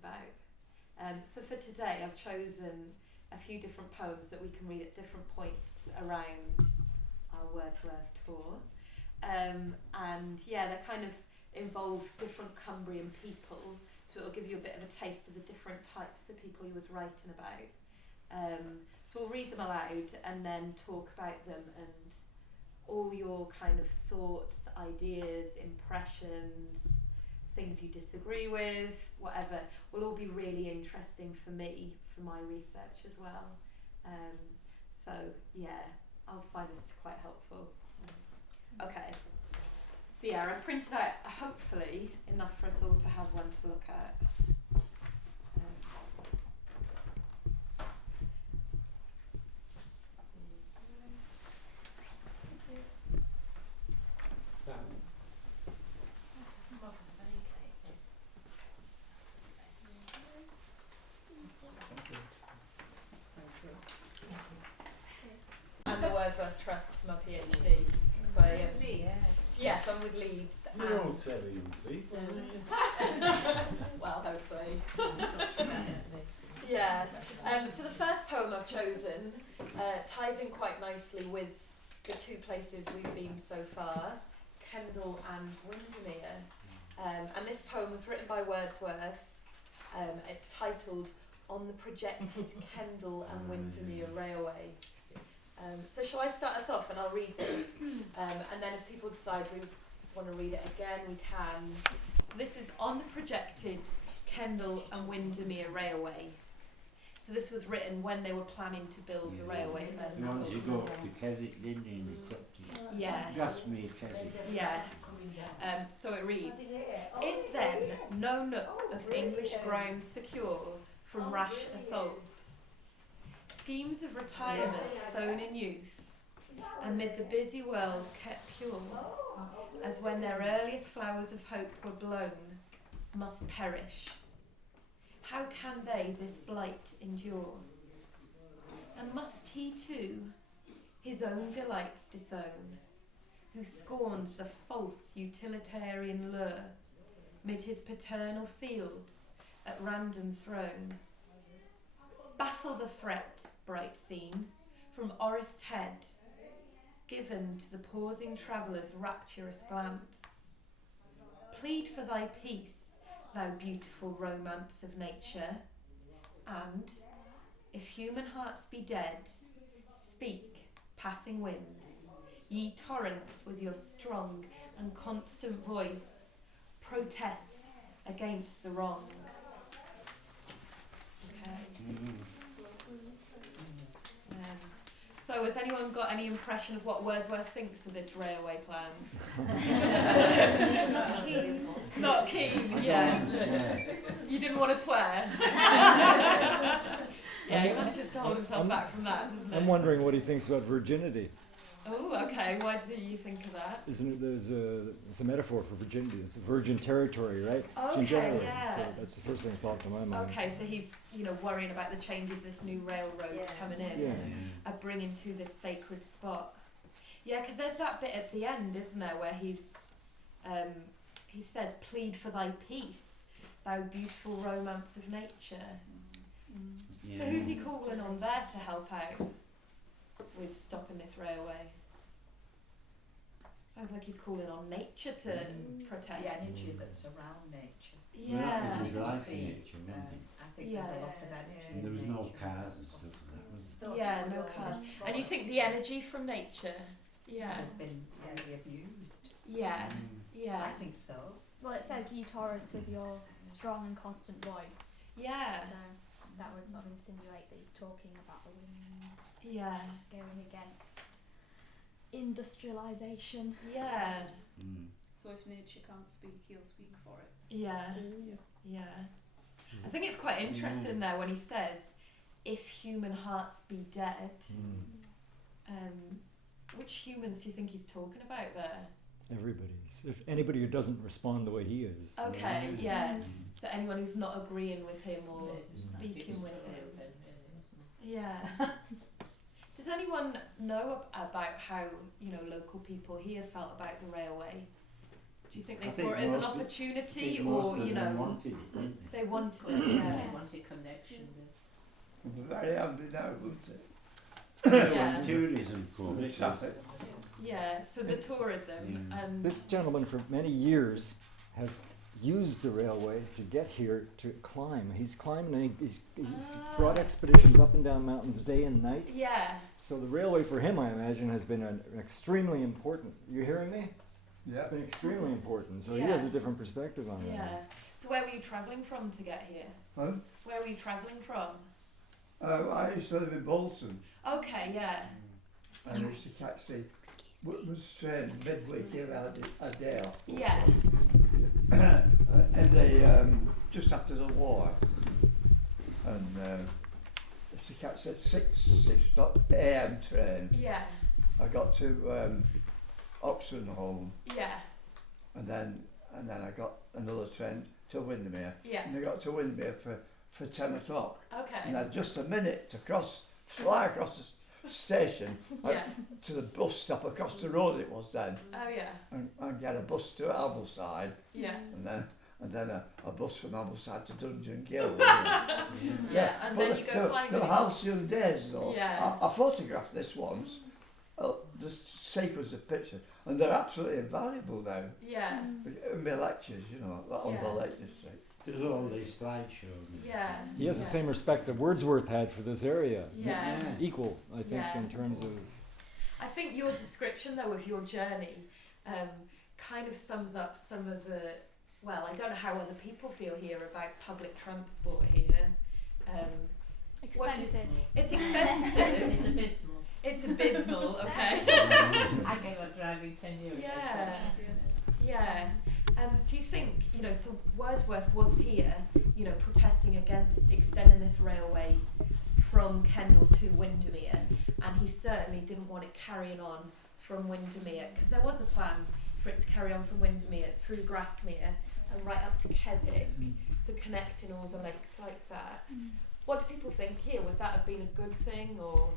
about. So for today I've chosen a few different poems that we can read at different points around our Wordsworth tour. And yeah, they kind of involve different Cumbrian people, so it'll give you a bit of a taste of the different types of people he was writing about. So we'll read them aloud and then talk about them, and all your kind of thoughts, ideas, impressions, things you disagree with, whatever, will all be really interesting for me, for my research as well. So yeah, I'll find this quite helpful. Okay, so yeah, I printed out hopefully enough for us all to have one to look at. And the Wordsworth Trust for my PhD. So I Leeds. Yes, I'm with Leeds. You're all very Leeds. Well, hopefully. Yeah. So the first poem I've chosen ties in quite nicely with the two places we've been so far, Kendal and Windermere. And this poem was written by Wordsworth. It's titled On the Projected Kendal and Windermere Railway. So shall I start us off and I'll read this, and then if people decide we want to read it again, we can. So this is On the Projected Kendal and Windermere Railway. So this was written when they were planning to build the railway. Once you go up to Keswick, didn't you, and it's up to Yeah. Gasmere, Keswick. Yeah. So it reads, Is then no nook of English ground secure from rash assault? Schemes of retirement sown in youth, amid the busy world kept pure, as when their earliest flowers of hope were blown, must perish. How can they this blight endure? And must he too his own delights disown, who scorns the false utilitarian lure, mid his paternal fields at random thrown? Baffle the threat, bright scene, from Orist's head, given to the pausing traveller's rapturous glance. Plead for thy peace, thou beautiful romance of nature, and, if human hearts be dead, speak, passing winds, ye torrents with your strong and constant voice, protest against the wrong. Okay. So has anyone got any impression of what Wordsworth thinks of this railway plan? Not keen. Not keen, yeah. You didn't want to swear? Yeah, he manages to hold himself back from that, doesn't he? I'm wondering what he thinks about virginity. Oh, okay. Why do you think of that? Isn't it? It's a metaphor for virginity. It's a virgin territory, right? Okay, in general. yeah. So that's the first thing that popped to my mind. Okay, so he's, worrying about the changes this new railroad coming in are bringing to this sacred spot. Yeah, because there's that bit at the end, isn't there, where he says, "Plead for thy peace, thou beautiful romance of nature." Yeah. So who's he calling on there to help out with stopping this railway? Sounds like he's calling on nature to protest. The energy that's around nature. Well, Yeah. that was his life in nature, wasn't it? I think there's a lot of energy. And there in was no nature. cars and stuff like that, was there? Yeah, no cars. And you think the energy from nature? Yeah. Have been really abused. Yeah. Mm. Yeah. I think so. Well, it says you torrents with your strong and constant voice. Yeah. So that would sort of insinuate that he's talking about the wind Yeah. going against industrialisation. Yeah. Mm. So if nature can't speak, he'll speak for it. Yeah. Yeah. I think it's quite interesting there when he says, "If human hearts be dead." Which humans do you think he's talking about there? Everybody's. If anybody who doesn't respond the way he is. Okay, yeah. Mm. So anyone who's not agreeing with him or speaking with him. Yeah. Does anyone know about how, local people here felt about the railway? Do you think I they think saw it as an most of- opportunity, think or most of you them know, wanted it, didn't they wanted it? Yeah. They wanted connection with. It was very handy now, wasn't it? they? Yeah. When tourism come, The it was, traffic. Yeah. So the tourism Yeah. and This gentleman for many years has used the railway to get here to climb. He's climbing and he's brought expeditions up and down mountains day and night. yeah. So the railway for him, I imagine, has been an extremely important. You hearing me? Yeah. It's been extremely important. So he has a different perspective on it. Yeah. So where were you travelling from to get here? Huh? Where were you travelling from? I used to live in Bolton, Okay, yeah. and I used to catch the Woodman's train midweek here a day off. Yeah. And they just after the war, and used to catch the 6 o'clock a.m. train. Yeah. I got to Oxenholme, Yeah. and then I got another train to Windermere, Yeah. and I got to Windermere for 10 o'clock, Okay. and I had just a minute to fly across the station Yeah. to the bus stop across the road it was then, Oh yeah. and get a bus to Ambleside, Yeah. and then a bus from Ambleside to Dungeon Gill. Yeah. And then you go climbing. The halcyon days though. Yeah. I photographed this once, the sequence of pictures, and they're absolutely invaluable now. Yeah. In my lectures, you know, on Yeah. the Lake District. there's all these slideshows. and Yeah. He has the Yeah. same respect that Wordsworth had for this area. Yeah. Equal, I think, Yeah. in terms of. I think your description though of your journey kind of sums up some of the, well, I don't know how other people feel here about public transport here. What do you- Expensive. It's expensive. It's abysmal. It's abysmal, okay. I gave up driving 10 years ago. Yeah. Yeah. Do you think, you know, so Wordsworth was here, you know, protesting against extending this railway from Kendal to Windermere, and he certainly didn't want it carrying on from Windermere, because there was a plan for it to carry on from Windermere through Grasmere and right up to Keswick, so connecting all the lakes like that. What do people think here? Would that have been a good thing, or?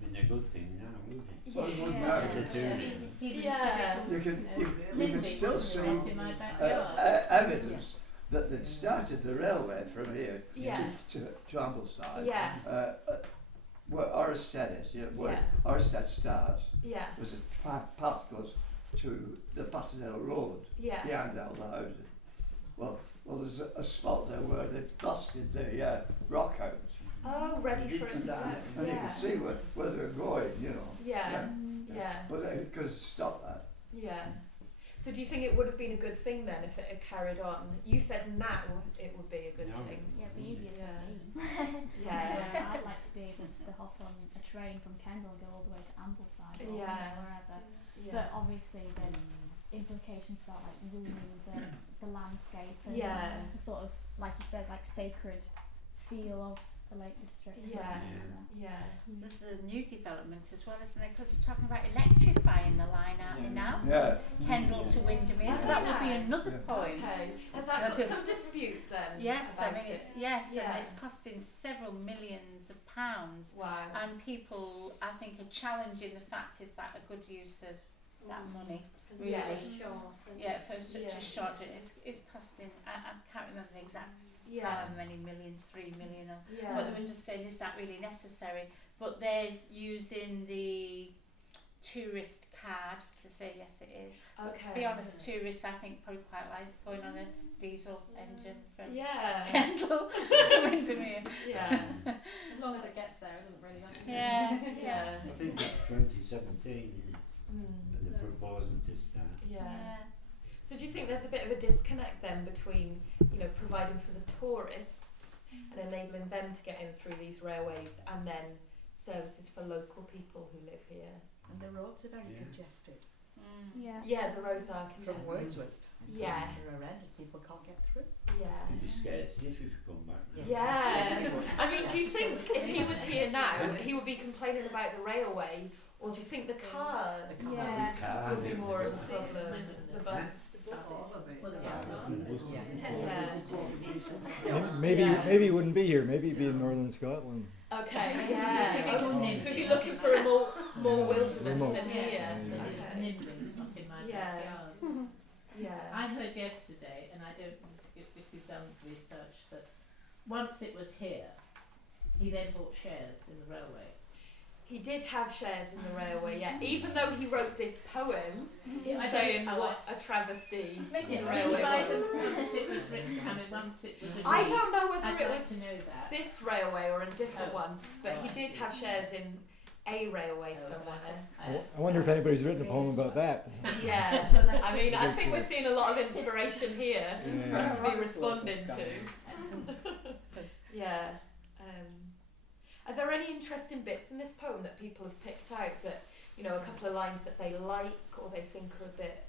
been a good thing now, wouldn't it? Well, it wouldn't Yeah. matter. The tourism. Yeah. You can Lindy still wasn't see it, out in my backyard? evidence that they'd started the railway from here Yeah. to Ambleside. Yeah. Where Orsted is, where Yeah. Orsted starts, Yeah. there's a path goes to the Battledale Road Yeah. behind all the houses. Well, there's a spot there where they've blasted the rock house, Oh, ready for it to and, go. and you Yeah. can see where they're going, you know. Yeah. Yeah. But they could stop that. Yeah. So do you think it would have been a good thing then if it had carried on? You said now it would be a good No. thing. Yeah, it'd be easier Yeah. for me. Yeah. I'd like to be able just to hop on a train from Kendal and go all the way to Ambleside or Yeah. wherever. Yeah. But obviously there's implications about like ruining the landscape and Yeah. the sort of, like you said, like sacred feel of the Lake District. Yeah. Yeah. Yeah. There's a new development as well, isn't there? Because they're talking about electrifying the line, aren't they now? Yeah. Kendal to Windermere, so that would be another point. Okay. Has that got Does it- some dispute then? Yes, I about mean, it? yes, Yeah. and it's costing several millions of pounds. Wow. And people, I think, are challenging the fact is that a good use of that money. Really. Yeah, for such Yeah. a short, it's costing, I can't remember the exact Yeah. how many millions, 3 million or Yeah. but they were just saying, is that really necessary? But they're using the tourist card to say yes it is. But to be Okay. honest, tourists I think probably quite like going on a diesel engine from Yeah. Kendal to Windermere. Yeah. As long as it gets there, it doesn't really matter. Yeah, yeah. Yeah. I think that's 2017, isn't it? Mm. When they're proposing to start. Yeah. So do you think there's a bit of a disconnect then between, you know, providing for the tourists and enabling them to get in through these railways and then services for local people who live here? And the roads are very Yeah. congested. Yeah. Yeah, the roads are congested. From Wordsworth times, Yeah. they're horrendous. People can't get through. Yeah. You'd be scared stiff if you come back now. Yeah. I mean, do you think if he was here now, he would be complaining about the railway, or do you think the cars The cars. Yeah. The cars, would be it more would of be- a problem? The bus. Maybe he wouldn't be here. Maybe he'd be in northern Scotland. Okay, Yeah. yeah. Typical Okay. NIMBY. So he'd be looking for a more wilderness Remote. than here. Because it's Okay. nibbling, not in my Yeah. backyard. Yeah. I heard yesterday, and I don't know if you've done research, that once it was here, he then bought shares in the railway. He did have shares in the railway, yeah. Even though he wrote this poem I saying don't- what a travesty Maybe the Yeah, railway right, was. once it was written, I mean, once it was agreed, I don't know whether I'd it like was to know that. this railway or a different Oh. one, but Oh, he I did see. have shares in a railway Oh, somewhere. I wonder if anybody's written a poem about that. Yeah, I mean, I think we're seeing a lot of inspiration here for us to be responding to. Yeah. Are there any interesting bits in this poem that people have picked out that, you know, a couple of lines that they like or they think are a bit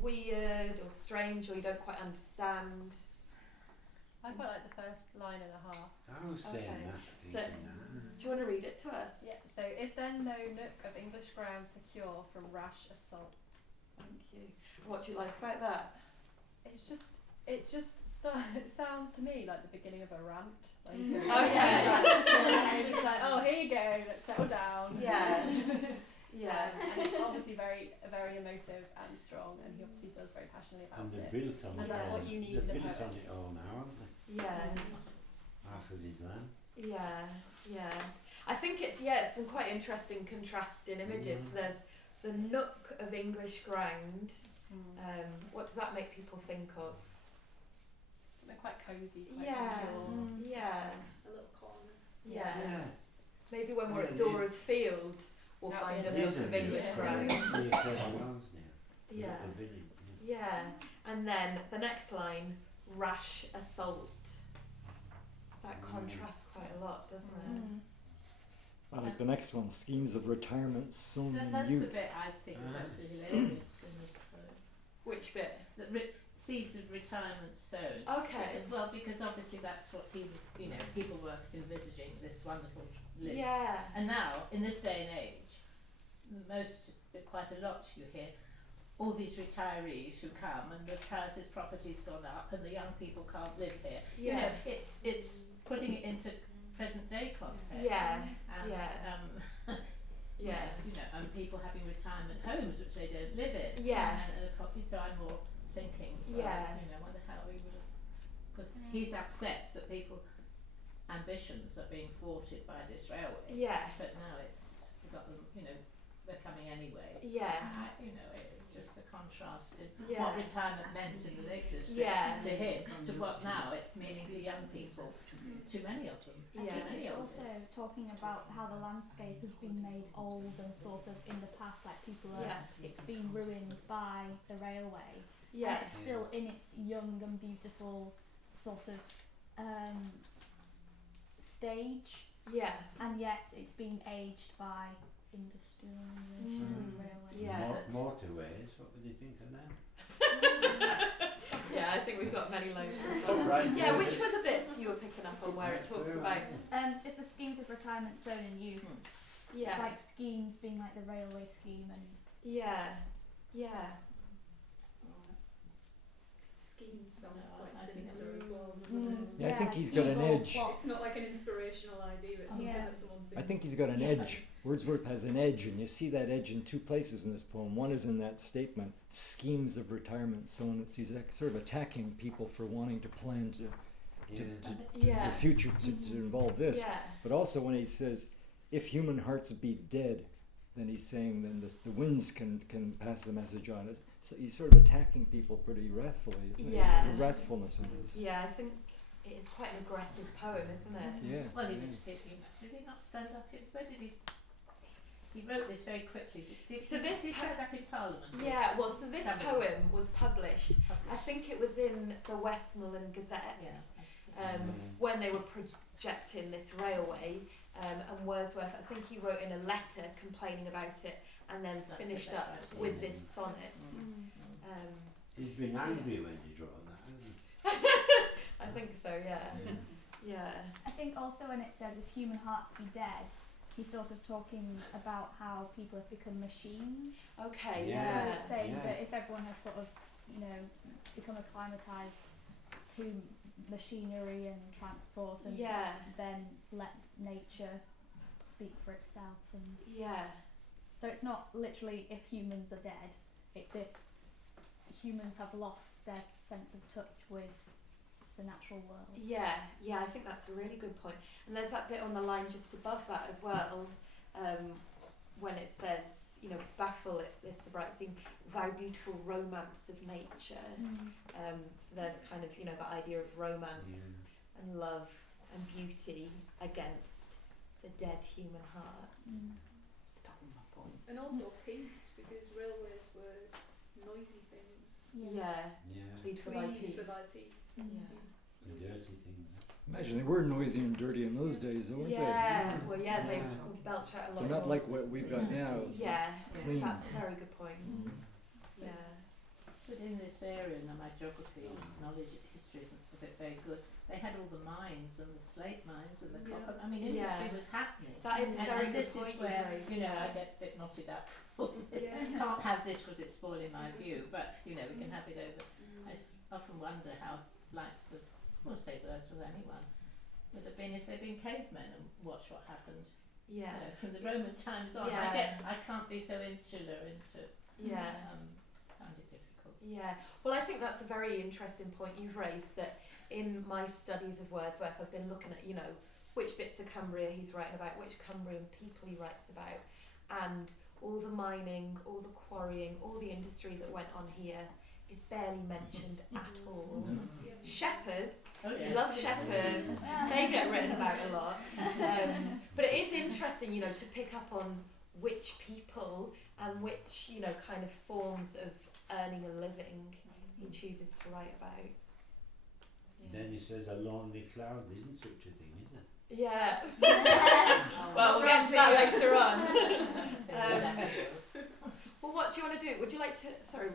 weird or strange or you don't quite understand? I quite like the first line and a half. I was saying Okay. that, So- thinking that. Do you want to read it to us? Yeah. So, is there no nook of English ground secure from rash assault? Thank you. What do you like about that? It sounds to me like the beginning of a rant. Like, Okay. It's like, oh, here you go. Let's settle down. Yeah. Yeah. And it's obviously very emotive and strong, and he obviously feels very passionately about And they're it. built on And it that's all. what you need They're in a built poet. on it all now, aren't they? Yeah. Half of his land. Yeah, yeah. I think it's some quite interesting contrasting images. Mm. There's the nook of English ground. Mm. What does that make people think of? Something quite cosy, quite Yeah, secure. yeah, A little corner. yeah. Maybe when we're Yeah, at these- Dora's Field, we'll That'd find be a a nook These are of English yeah. ground. Near Fairgrounds now. Yeah, Little village, yeah. And then the next line, rash assault. That contrasts quite a lot, doesn't it? Mm. I like the next one, schemes of retirement sown in That's youth. the bit I think is absolutely hilarious in this poem. Which bit? The seeds of retirement sown. Okay. Well, because obviously that's what people, people were envisaging, this wonderful live. Yeah. And now, in this day and age, quite a lot you hear, all these retirees who come and the houses, property's gone up and the young people can't live here. You know, Yeah. it's putting it into present day context. Yeah. And, Yeah. yes, and people having retirement homes which they don't live in. Yeah. And a copy, so I'm more thinking, well, Yeah. wonder how we would have, because he's upset that ambitions are being thwarted by this railway. Yeah. But now we've got them, they're coming anyway. Yeah. It's just the contrast in Yeah. what retirement meant in the Lake District Yeah. to him, to what now it's meaning to young people, too many of them. I Yeah. think Too many it's of also us. talking about how the landscape has been made old and sort of in the past, like people are, Yeah. it's been ruined by the railway. And Yeah. it's still in its young and beautiful sort of stage, Yeah. and yet it's been aged by industrialisation and railway. Yeah. Motorways, what would you think of them? Yeah, I think we've got many loads. Oh, right, Yeah, yeah. which were the bits you were picking up on where it talks about? Just the schemes of retirement sown in youth. It's Yeah. like schemes being like the railway scheme and Yeah. Yeah. Scheme sounds No, quite I think sinister it's- as well, doesn't it? Yeah, I think like he's got an evil edge. plots. It's not like an inspirational idea, it's something Yeah. that someone's been... I think he's got an Yeah. edge. Wordsworth has an edge, and you see that edge in two places in this poem. One is in that statement, schemes of retirement. So he's sort of attacking people for wanting to plan to Yeah. the future to involve this. Yeah. But also when he says, if human hearts be dead, then he's saying then the winds can pass the message on. So he's sort of attacking people pretty wrathfully, isn't Yeah. he? There's a wrathfulness in this. Yeah, I think it is quite an aggressive poem, isn't it? Yeah. Well, he was picking. Did he not stand up in? Where did he? He wrote this very quickly. So this he po- stand up in Parliament? or Yeah, well, so this Somebody poem was published, I published? think it was in the Westmoreland Gazette, Yeah. I've seen it. when they were projecting this railway, and Wordsworth, I think he wrote in a letter complaining about it, and then That's finished it, that's up what I've seen. with this sonnet. He's been angry when he drawn that, hasn't he? I think so, yeah. Yeah. I think also when it says if human hearts be dead, he's sort of talking about how people have become machines. Okay, Yeah. So yeah. it's saying Yeah. that if everyone has sort of, become acclimatised to machinery and transport, and Yeah. then let nature speak for itself. And Yeah. so it's not literally if humans are dead, it's if humans have lost their sense of touch with the natural world. Yeah, I think that's a really good point. And there's that bit on the line just above that as well, when it says, you know, baffle if this the bright scene, thou beautiful romance of nature. So there's kind of, you know, the idea of romance and love and beauty against the dead human heart. Stopping my point. And also peace, because railways were noisy things. Yeah. Plead for thy peace. Plead for thy peace. A dirty thing. Imagine they were noisy and dirty in those days, weren't they? Well, they would belch out a lot They're not more. like what we've got now. Clean. That's a very good point. Yeah. But in this area, now my geography knowledge, history isn't very good. They had all the mines and the slate mines and the copper. I mean, industry was happening. That is a very and good this point. is where I get a bit knotted up. Can't have this because it's spoiling my view. But we can have it over. I often wonder how likes of, well, say birds with anyone, would have been if they'd been cavemen and watch what happened. From the Roman times on. I can't be so insular into. Found it difficult. Well, I think that's a very interesting point you've raised, that in my studies of Wordsworth I've been looking at, which bits of Cumbria he's writing about, which Cumbrian people he writes about, and all the mining, all the quarrying, all the industry that went on here is barely mentioned at all. Shepherds, we love shepherds, they get written about a lot. But it is interesting, to pick up on which people and which, kind of forms of earning a living he chooses to write about. Then he says a lonely cloud isn't such a thing, is it? Well, we'll get to that later on. Exactly. Well, what do you want to do? Would you like to, sorry,